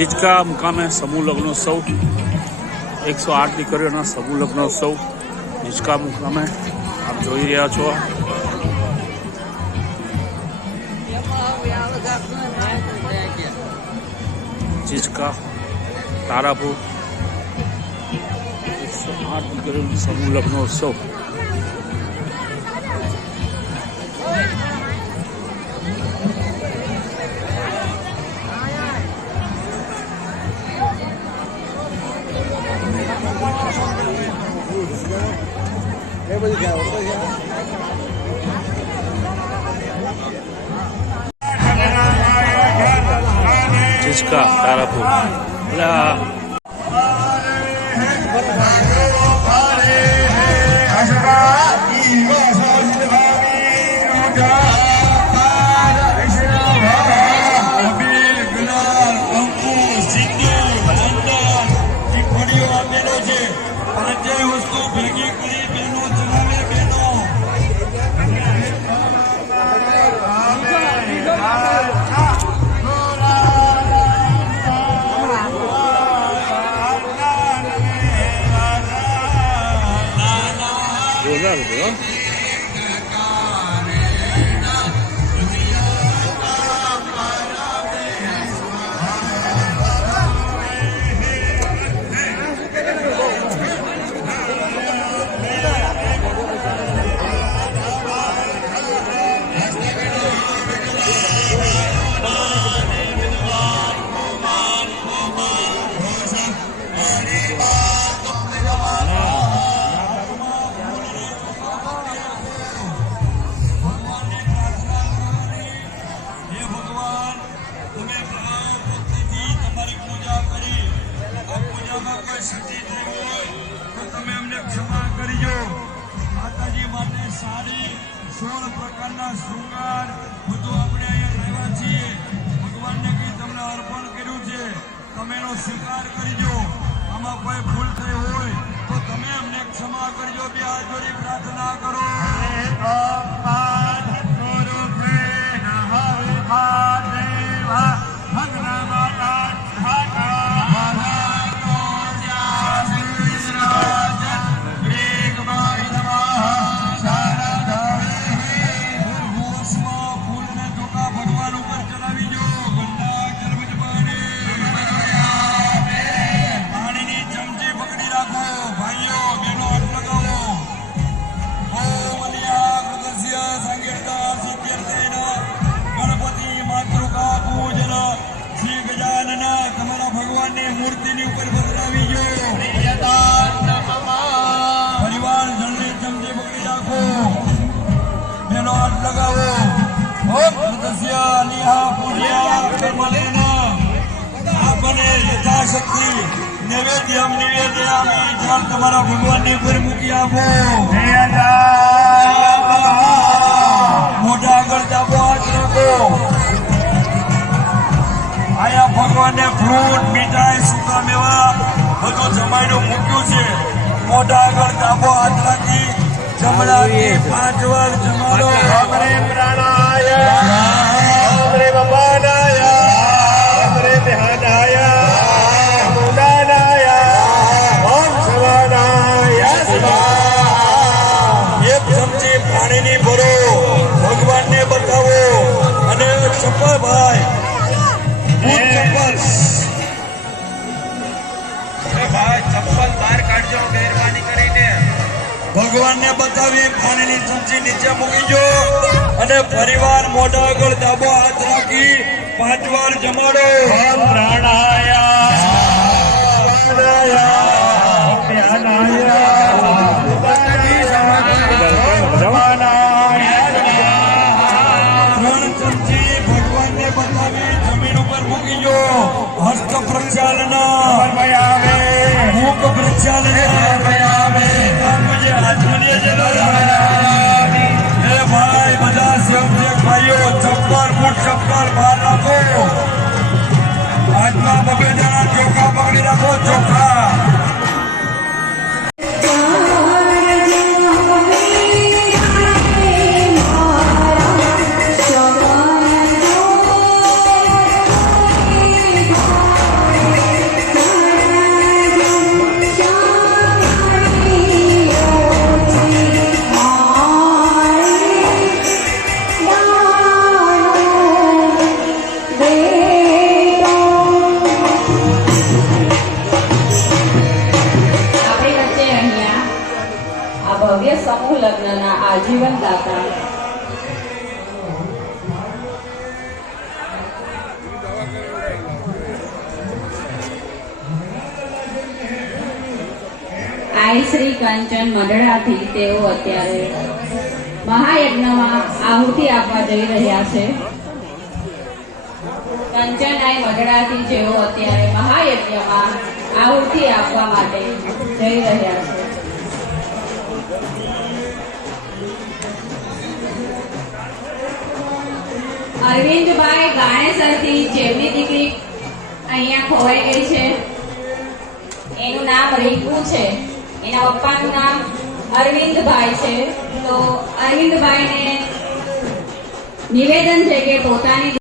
ચીચકા મુકામે સમૂહ લગ્નોત્સવ 108 દીકરીઓના સમૂહ લગ્નોત્સવ ચીચકા મુકામે આપ જોઈ રહ્યા છો. ચીચકા તારાપુર 108 દીકરીઓનો સમૂહ લગ્નોત્સવ. ચીચકા તારાપુર પ્રકારના શૃંગાર બધું આપણે અહીંયા લાવ્યા છીએ. ભગવાનને કંઈ તમને અર્પણ કર્યું છે, તમે એનો સ્વીકાર કરજો. આમાં કોઈ ભૂલ થઈ હોય તો તમે અમને ક્ષમા કરજો. બે હાથ જોડી પ્રાર્થના કરો. મૂર્તિની ઉપર બદલાવી જો પરિવાર જણને ચમચી પકડી રાખો. બેનો હાથ લગાવો. આપણને યથાશક્તિ નૈવેદ્ય તમારા ભગવાનની ઉપર મૂકી આપો. મોઢા આગળ ચાપો હાથ રાખો. આયા ભગવાનને ફ્રૂટ મીઠાઈ સૂકા મેવા બધું જમાઈનું મૂક્યું છે. મોઢા આગળ કાપો હાથ રાખી જમણાથી 5 વાર જમાડો. અમરે પ્રાણાય અમરે બપાનાય અમરે ધ્યાનાય મુદાનાય ઓમ શવાનાય સ્વાહા. એક ચમચી પાણીની ભરો, ભગવાનને બતાવો અને ચપ્પલ ભાઈ ચપ્પલ બહાર કાઢજો મહેરબાની કરીને. ભગવાનને બતાવી પાણીની ચમચી નીચે મૂકી જો અને ફરીવાર મોઢા આગળ ડાબો હાથ રાખી 5 વાર જમાડો. હસ્ત પ્રક્ષાલન મુખ પ્રક્ષાલન ભાઈ બધા સેવક ભાઈઓ ચપ્પલ બૂટ ચપ્પલ બહાર રાખો. હાથમાં બબે જણા ચોખા પકડી રાખો. ચોખા ભાઈ શ્રી કંચન મઢડાથી તેઓ અત્યારે મહાયજ્ઞમાં આહુતિ આપવા જઈ રહ્યા છે. કંચનભાઈ મઢડાથી જેઓ અત્યારે મહાયજ્ઞમાં આહુતિ આપવા માટે જઈ રહ્યા છે. અરવિંદભાઈ ગાણેસરથી જેમની દીકરી અહીંયા ખોવાઈ ગઈ છે, એનું નામ રીકુ છે, એના પપ્પાનું નામ અરવિંદભાઈ છે. તો અરવિંદભાઈને નિવેદન છે કે પોતાની